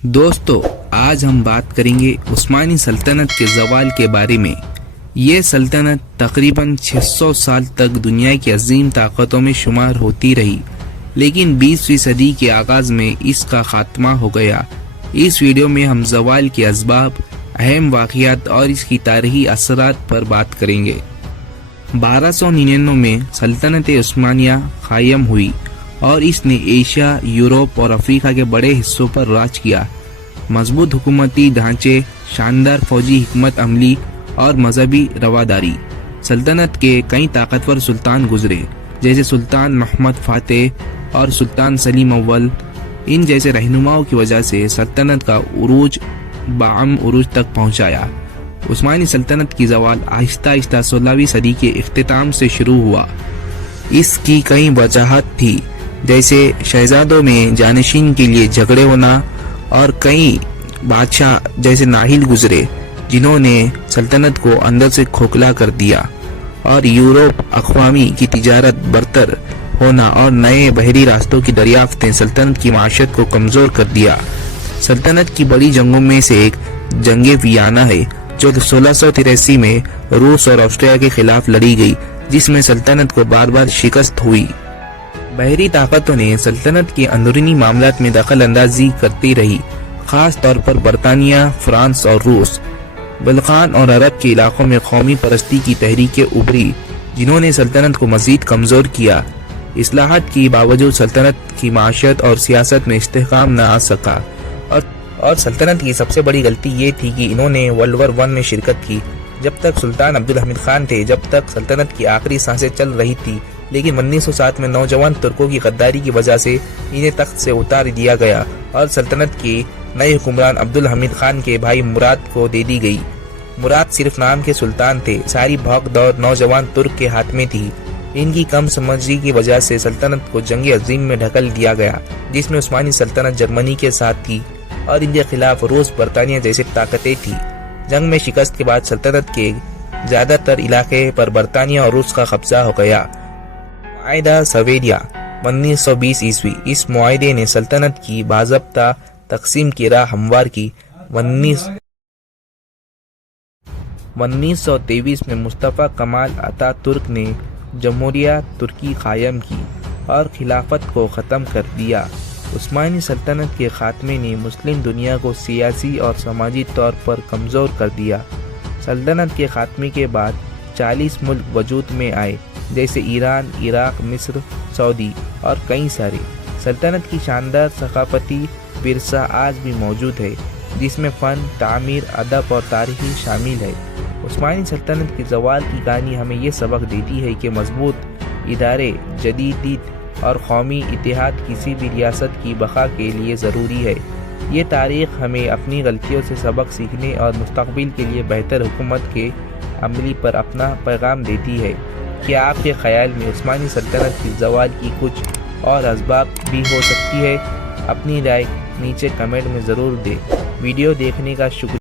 دوستو آج ہم بات کریں گے عثمانی سلطنت کے زوال کے بارے میں۔ یہ سلطنت تقریباً 600 سال تک دنیا کی عظیم طاقتوں میں شمار ہوتی رہی، لیکن 20ویں صدی کے آغاز میں اس کا خاتمہ ہو گیا۔ اس ویڈیو میں ہم زوال کے اسباب، اہم واقعات اور اس کی تاریخی اثرات پر بات کریں گے۔ 1299 میں سلطنت عثمانیہ قائم ہوئی اور اس نے ایشیا، یورپ اور افریقہ کے بڑے حصوں پر راج کیا۔ مضبوط حکومتی ڈھانچے، شاندار فوجی حکمت عملی اور مذہبی رواداری۔ سلطنت کے کئی طاقتور سلطان گزرے، جیسے سلطان محمد فاتح اور سلطان سلیم اول۔ ان جیسے رہنماؤں کی وجہ سے سلطنت کا عروج بعم عروج تک پہنچایا۔ عثمانی سلطنت کی زوال آہستہ آہستہ 16ویں صدی کے اختتام سے شروع ہوا۔ اس کی کئی وجوہات تھی، جیسے شہزادوں میں جانشین کے لیے جھگڑے ہونا اور کئی بادشاہ جیسے ناہل گزرے جنہوں نے سلطنت کو اندر سے کھوکھلا کر دیا، اور یورپ اقوامی کی تجارت برتر ہونا اور نئے بحری راستوں کی دریافتیں سلطنت کی معیشت کو کمزور کر دیا۔ سلطنت کی بڑی جنگوں میں سے ایک جنگ ویانا ہے، جو 1683 میں روس اور آسٹریا کے خلاف لڑی گئی، جس میں سلطنت کو بار بار شکست ہوئی۔ بحری طاقتوں نے سلطنت کے اندرونی معاملات میں دخل اندازی کرتی رہی، خاص طور پر برطانیہ، فرانس اور روس۔ بلقان اور عرب کے علاقوں میں قومی پرستی کی تحریکیں ابھری، جنہوں نے سلطنت کو مزید کمزور کیا۔ اصلاحات کے باوجود سلطنت کی معیشت اور سیاست میں استحکام نہ آ سکا، اور سلطنت کی سب سے بڑی غلطی یہ تھی کہ انہوں نے ورلڈ وار 1 میں شرکت کی۔ جب تک سلطان عبدالحمید خان تھے، جب تک سلطنت کی آخری سانسیں چل رہی تھی، لیکن 1907 میں نوجوان ترکوں کی غداری کی وجہ سے انہیں تخت سے اتار دیا گیا اور سلطنت کے نئے حکمران عبدالحمید خان کے بھائی مراد کو دے دی گئی۔ مراد صرف نام کے سلطان تھے، ساری بھاگ دوڑ نوجوان ترک کے ہاتھ میں تھی۔ ان کی کم سمجھی کی وجہ سے سلطنت کو جنگ عظیم میں ڈھکل دیا گیا، جس میں عثمانی سلطنت جرمنی کے ساتھ تھی اور ان کے خلاف روس، برطانیہ جیسی طاقتیں تھیں۔ جنگ میں شکست کے بعد سلطنت کے زیادہ تر علاقے پر برطانیہ اور روس کا قبضہ ہو گیا۔ معاہدہ سویلیا 1920 عیسوی۔ اس معاہدے نے سلطنت کی باضابطہ تقسیم کی راہ ہموار کی۔ 1923 میں مصطفی کمال اتا ترک نے جمہوریہ ترکی قائم کی اور خلافت کو ختم کر دیا۔ عثمانی سلطنت کے خاتمے نے مسلم دنیا کو سیاسی اور سماجی طور پر کمزور کر دیا۔ سلطنت کے خاتمے کے بعد 40 ملک وجود میں آئے، جیسے ایران، عراق، مصر، سعودی اور کئی سارے۔ سلطنت کی شاندار ثقافتی ورثہ آج بھی موجود ہے، جس میں فن، تعمیر، ادب اور تاریخ شامل ہے۔ عثمانی سلطنت کی زوال کی کہانی ہمیں یہ سبق دیتی ہے کہ مضبوط ادارے، جدید اور قومی اتحاد کسی بھی ریاست کی بقا کے لیے ضروری ہے۔ یہ تاریخ ہمیں اپنی غلطیوں سے سبق سیکھنے اور مستقبل کے لیے بہتر حکومت کے عملی پر اپنا پیغام دیتی ہے۔ کیا آپ کے خیال میں عثمانی سلطنت کی زوال کی کچھ اور اسباب بھی ہو سکتی ہے؟ اپنی رائے نیچے کمنٹ میں ضرور دیں۔ ویڈیو دیکھنے کا شکریہ۔